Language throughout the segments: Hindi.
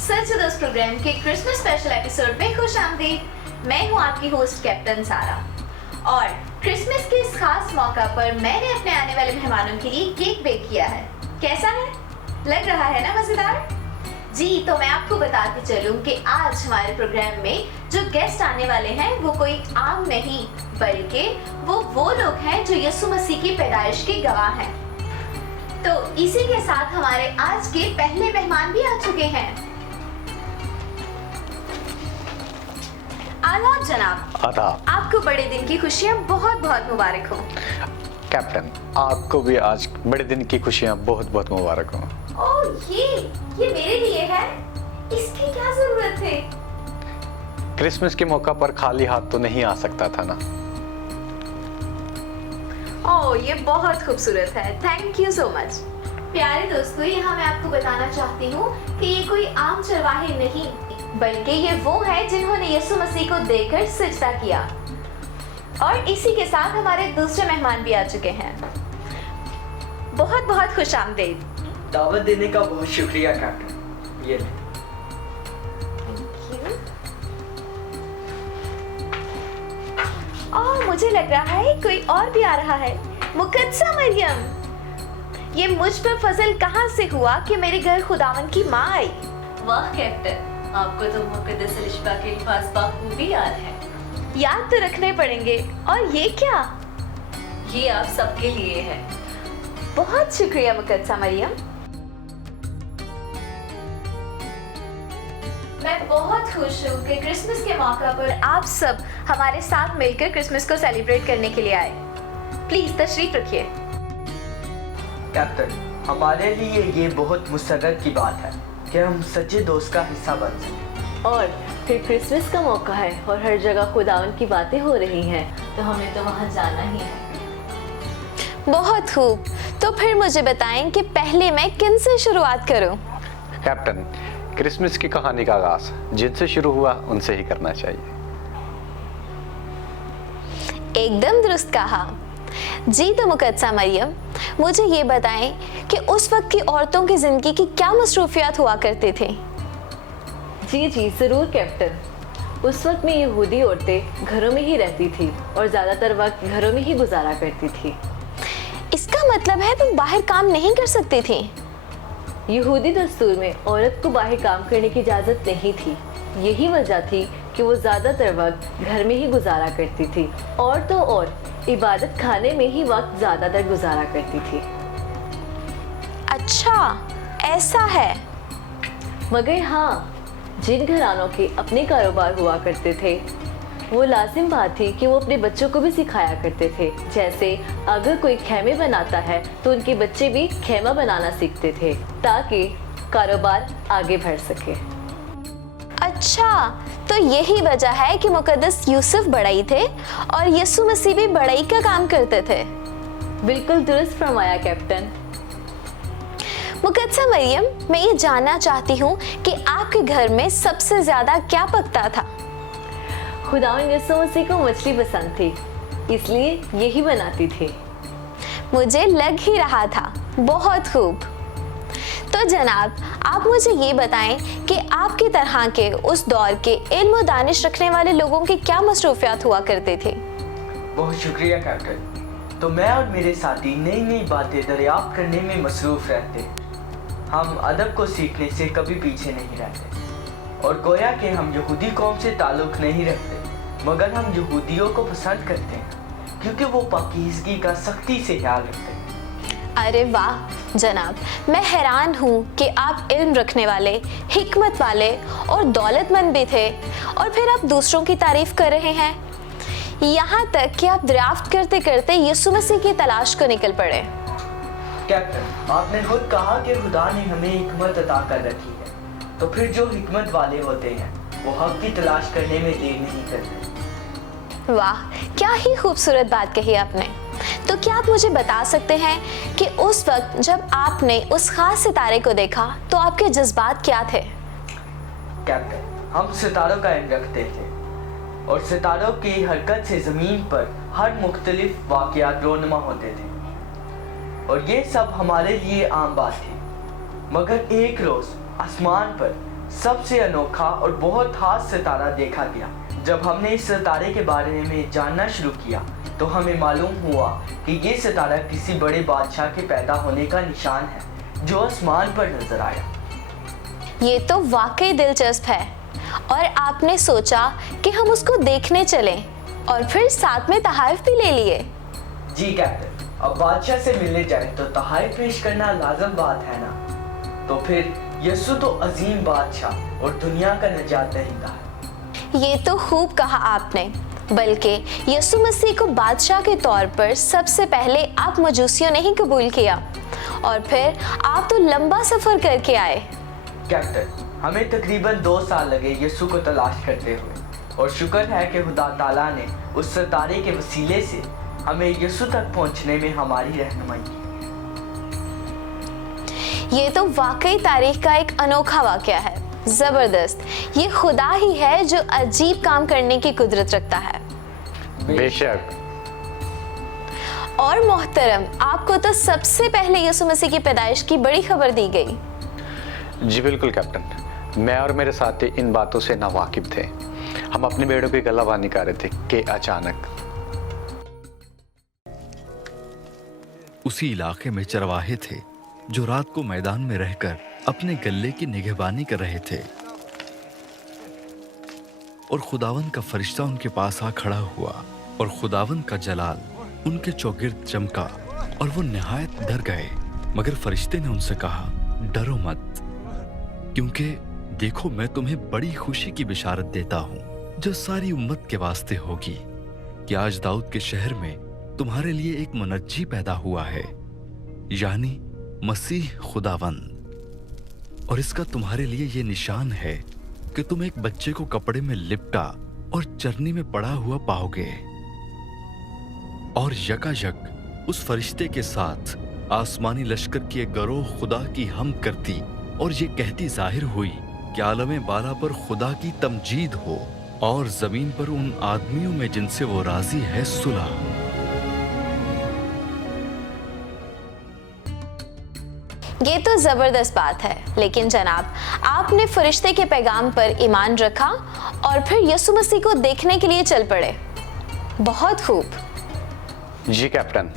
सच दोस्त प्रोग्राम के क्रिसमस स्पेशल एपिसोड में खुश आमदीद। मैं हूं आपकी होस्ट कैप्टन सारा और क्रिसमस के इस खास मौका पर मैंने अपने आने वाले मेहमानों के लिए केक बेक किया है। कैसा है? लग रहा है ना मजेदार? जी, तो मैं आपको बताते चलूं कि आज हमारे प्रोग्राम में जो गेस्ट आने वाले हैं वो कोई आम नहीं बल्कि वो लोग हैं जो यीशु मसीह की पैदाइश के गवाह हैं। तो इसी के साथ हमारे आज के पहले मेहमान भी आ चुके हैं। आदाब जनाब। आदाब। आपको बड़े दिन की खुशियाँ बहुत बहुत मुबारक हो। कैप्टन, आपको भी आज बड़े दिन की खुशियाँ बहुत बहुत मुबारक हो। ओह, ये मेरे लिए है? इसकी क्या जरूरत है? क्रिसमस के मौका पर खाली हाथ तो नहीं आ सकता था ना। ओह, ये बहुत खूबसूरत है। Thank you so much. प्यारे दोस्तों, यहाँ मैं आपको बताना चाहती हूँ कि ये कोई आम चरवाहे नहीं बल्कि ये वो है जिन्होंने यीशु मसीह को देखकर सजदा किया। और इसी के साथ हमारे दूसरे मेहमान भी आ चुके हैं। बहुत बहुत खुश आमदीद। दावत देने का बहुत शुक्रिया कैप्टन। ये ले। ओह, मुझे लग रहा है कोई और भी आ रहा है। मुकद्दसा मरियम, ये मुझ पर फजल कहाँ से हुआ कि मेरे घर खुदावन की माँ आई। वाह कैप्टन, आपको तो मुकद्दस लिशबा के लिबास बखूबी याद है। याद तो रखने पड़ेंगे। और ये क्या? ये आप सबके लिए है। बहुत शुक्रिया मुकद्दसा मरियम। मैं बहुत खुश हूँ कि क्रिसमस के मौका पर आप सब हमारे साथ मिलकर क्रिसमस को सेलिब्रेट करने के लिए आए। प्लीज तशरीफ रखिए। कैप्टन, हमारे लिए ये बहुत मुसर्रत की बात है कि हम सच्चे दोस्त का हिस्सा बन सकें। और फिर क्रिसमस का मौका है और हर जगह खुदावन की बातें हो रही हैं, तो हमें तो वहाँ जाना ही है। बहुत खूब। तो फिर मुझे बताएं कि पहले मैं किन से शुरुआत करूं? कैप्टन, क्रिसमस की कहानी का आगाज जिनसे शुरू हुआ उनसे ही करना चाहिए। एकदम दुरुस्त कहा। जी, तो मुकद्दसा मरियम, मुझे ये बताएं कि उस वक्त की औरतों की जिंदगी की क्या मसरूफियात हुआ करते थे? जी जरूर कैप्टन। उस वक्त में यहूदी औरतें घरों में ही रहती थी और ज्यादातर वक्त घरों में ही गुजारा करती थी। इसका मतलब है तुम बाहर काम नहीं कर सकती थी? यहूदी दस्तूर में औरत को बाहर काम करने की इजाजत नहीं थी। यही वजह थी कि वो ज्यादातर वक्त घर में ही गुजारा करती थी और तो और इबादत खाने में ही वक्त ज्यादातर गुजारा करती थी। अच्छा, ऐसा है। मगर हाँ, जिन घरानों के अपने कारोबार हुआ करते थे वो लाजिम बात थी कि वो अपने बच्चों को भी सिखाया करते थे। जैसे अगर कोई खेमे बनाता है तो उनके बच्चे भी खेमा बनाना सीखते थे ताकि कारोबार आगे बढ़ सके। अच्छा, तो यही वजह है कि मुकद्दस यूसुफ बढ़ई थे और यीशु मसीह भी बढ़ई का काम करते थे। बिल्कुल दुरुस्त फरमाया कैप्टन। मुकद्दसा मरियम, मैं ये जानना चाहती हूँ कि आपके घर में सबसे ज्यादा क्या पकता था? खुदावन यीशु मसीह को मछली पसंद थी, इसलिए यही बनाती थी। मुझे लग ही रहा था। बहुत खूब। तो जनाब, आप मुझे ये बताएं कि आपकी तरह के उस दौर के इल्म और दानिश रखने वाले लोगों की क्या मसरूफियात हुआ करते थे? बहुत शुक्रिया कैप्टन। तो मैं और मेरे साथी नई नई बातें दरियाफ्त करने में मसरूफ रहते। हम अदब को सीखने से कभी पीछे नहीं रहते और गोया कि हम यहूदी कौम से ताल्लुक नहीं रखते मगर हम यहूदियों को पसंद करते हैं क्योंकि वो पाकीज़गी का सख्ती से ख्याल रखते हैं। अरे वाह जनाब, मैं हैरान हूँ कि आप इल्म रखने वाले, हिकमत वाले और दौलतमंद भी थे और फिर आप दूसरों की तारीफ कर रहे हैं। यहाँ तक कि आप दरियाफ्त करते करते यीशु मसीह की तलाश को निकल पड़े। कैप्टन, आपने खुद कहा कि खुदा ने हमें हिकमत अता कर रखी है, तो फिर जो हिकमत वाले होते हैं वो हक की तलाश करने में देर नहीं करते। वाह, क्या ही खूबसूरत बात कही आपने। तो क्या आप मुझे बता सकते हैं कि उस वक्त जब आपने उस खास सितारे को देखा तो आपके जज्बात क्या थे? कैप्टन, हम सितारों का इल्म रखते थे और सितारों की हरकत से ज़मीन पर हर मुख्तलिफ वाक़यात रोनुमा होते थे और ये सब हमारे लिए आम बात थी। मगर एक रोज़ आसमान पर सबसे अनोखा और बहुत खास सितारा देखा गया। जब हमने इस सितारे के बारे में जानना शुरू किया तो हमें मालूम हुआ कि ये सितारा किसी बड़े बादशाह के पैदा होने का निशान है जो आसमान पर नजर आया। ये तो वाकई दिलचस्प है और आपने सोचा कि हम उसको देखने चलें और फिर साथ में तोहफ़े भी ले लिए। जी कैप्टन, अब बादशाह से मिलने जाए तो तोहफ़े पेश करना लाजम बात है ना। तो फिर यीशु तो अजीम बादशाह और दुनिया का निजात दहिंदा है। ये तो खूब कहा आपने, बल्कि यीशु मसीह को बादशाह के तौर पर सबसे पहले आप मजूसियों ने ही कबूल किया और फिर आप तो लंबा सफ़र करके आए। कैप्टन, हमें तकरीबन 2 साल लगे यीशु को तलाश करते हुए और शुक्र है कि खुदा ताला ने उस सितारे के वसीले से हमें यीशु तक पहुंचने में हमारी रहनुमाई की। ये तो वाकई तारीख का एक अनोखा वाकया है। जबरदस्त, ये खुदा ही है जो अजीब काम करने की कुदरत रखता है। बेशक। और मोहतरम, आपको तो सबसे पहले यीशु मसीह की पैदाइश की बड़ी खबर दी गई। जी बिल्कुल कैप्टन, मैं और मेरे साथी इन बातों से नावाकिफ थे। हम अपने बेड़ों की गलाबानी कर रहे थे कि अचानक उसी इलाके में चरवाहे थे जो रात को मैदान में रहकर अपने गल्ले की निगहबानी कर रहे थे और खुदावन का फरिश्ता उनके पास आ खड़ा हुआ और खुदावन का जलाल उनके चौगिर्द चमका और वो निहायत डर गए। मगर फरिश्ते ने उनसे कहा, डरो मत, क्योंकि देखो मैं तुम्हें बड़ी खुशी की बिशारत देता हूं जो सारी उम्मत के वास्ते होगी कि आज दाऊद के शहर में तुम्हारे लिए एक मुनज्जी पैदा हुआ है, यानी मसीह खुदावंद। और इसका तुम्हारे लिए ये निशान है कि तुम एक बच्चे को कपड़े में लिपटा और चरनी में पड़ा हुआ पाओगे। और यकायक उस फरिश्ते के साथ आसमानी लश्कर की एक गरोह खुदा की हम करती और ये कहती जाहिर हुई कि आलम बाला पर खुदा की तमजीद हो और जमीन पर उन आदमियों में जिनसे वो राजी है सुलह। ये तो जबरदस्त बात है, लेकिन जनाब, आपने फरिश्ते के पैगाम पर ईमान रखा और फिर यीशु मसीह को देखने के लिए चल पड़े। बहुत खूब। जी कैप्टन,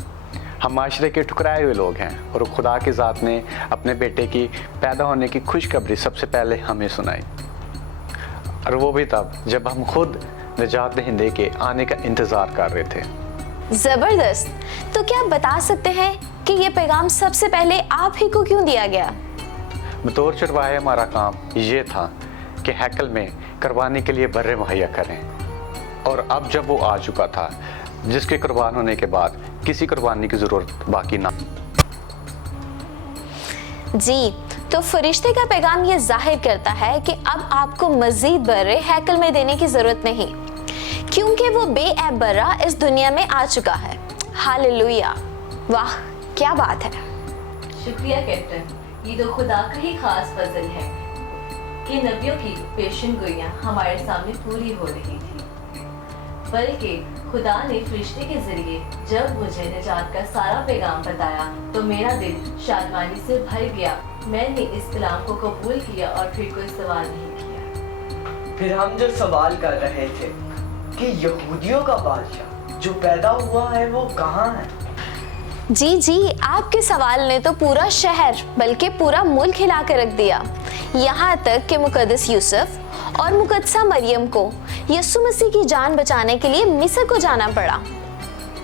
हम माशरे के ठुकराए हुए लोग हैं और खुदा की ज़ात ने अपने बेटे की पैदा होने की खुशखबरी सबसे पहले हमें सुनाई, और वो भी तब जब हम खुद निजात दहिंदे के आने का इंतज़ार कर रहे थे। जबरदस्त। तो क्या आप बता सकते हैं कि ये पैगाम सबसे पहले आप ही को क्यों दिया गया? बतौर चरवाहे हमारा काम ये था कि हैकल में कुर्बानी के लिए बर्रे मुहैया करें, और अब जब वो आ चुका था जिसके कुर्बान होने के बाद किसी कुर्बानी की ज़रूरत बाकी ना। जी, तो फरिश्ते का पैगाम ये जाहिर करता है कि अब आपको मजीद बर्रे हैकल में देने की जरूरत नहीं, क्योंकि वो बेऐब बर्रा इस दुनिया में आ चुका है। हालेलुया, वाह क्या बात है। शुक्रिया कैप्टन, ये तो खुदा का ही खास फजल है कि नबियों की पेशन गोइयां हमारे सामने पूरी हो रही थी। बल्कि खुदा ने फरिश्ते के जरिए जब मुझे निजात का सारा पैगाम बताया तो मेरा दिल शादमानी से भर गया। मैंने इस कलाम को कबूल किया और फिर कोई सवाल नहीं किया। फिर हम जो सवाल कर रहे थे कि यहूदियों का बादशाह जो पैदा हुआ है वो कहाँ है? जी जी, आपके सवाल ने तो पूरा शहर बल्कि पूरा मुल्क हिला कर रख दिया। यहाँ तक कि मुकद्दस यूसुफ और मुकद्दसा मरियम को यीशु मसीह की जान बचाने के लिए मिस्र को जाना पड़ा।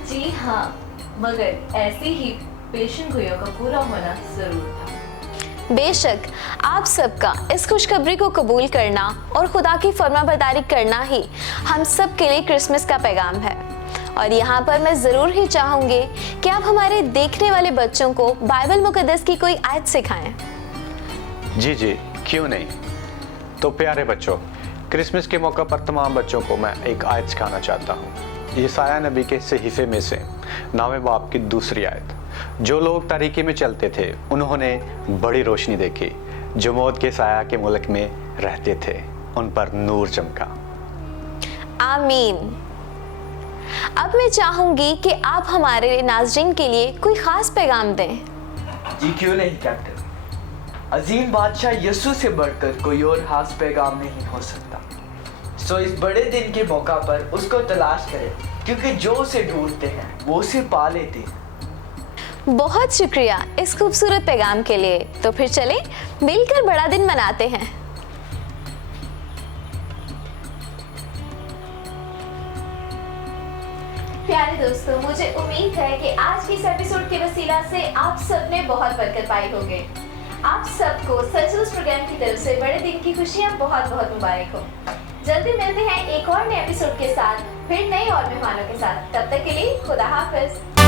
जी हाँ, मगर ऐसे ही पेशन गोइयों का पूरा होना जरूर था। बेशक, आप सबका इस खुशखबरी को कबूल करना और खुदा की फरमाबरदारी करना ही हम सब के लिए क्रिसमस का पैगाम है। और यहाँ पर मैं ज़रूर ही चाहूँगी कि आप हमारे देखने वाले बच्चों को बाइबल मुकद्दस की कोई आयत सिखाएं। जी जी, क्यों नहीं। तो प्यारे बच्चों, क्रिसमस के मौका पर तमाम बच्चों को मैं एक आयत सिखाना चाहता हूँ। यसाया नबी के सहीफे में से 9वें बाब की दूसरी आयत। जो लोग तारीकी में चलते थे उन्होंने बड़ी रोशनी देखी, जो मौत के साया के मुल्क में रहते थे उन पर नूर चमका। आमीन। अब मैं चाहूंगी कि आप हमारे नाज़रीन के लिए कोई खास पैगाम दें। जी क्यों नहीं कैप्टन। अजीम बादशाह यीशु से बढ़कर कोई और खास पैगाम नहीं हो सकता। सो इस बड़े दिन के मौका पर उसको तलाश करें, क्योंकि जो उसे ढूंढते हैं वो उसे पा लेते हैं। बहुत शुक्रिया इस खूबसूरत पैगाम के लिए। तो फिर चले मिलकर बड़ा दिन मनाते हैं। प्यारे दोस्तों, मुझे उम्मीद है कि आज के इस एपिसोड के वसीला से आप सब ने बहुत बरकत पाई होगी। आप सबको सचमुच प्रोग्राम की तरफ से बड़े दिन की खुशियां बहुत बहुत मुबारक हो। जल्दी मिलते हैं एक और नए एपिसोड के साथ, फिर नए और मेहमानों के साथ। तब तक के लिए खुदा हाफिज।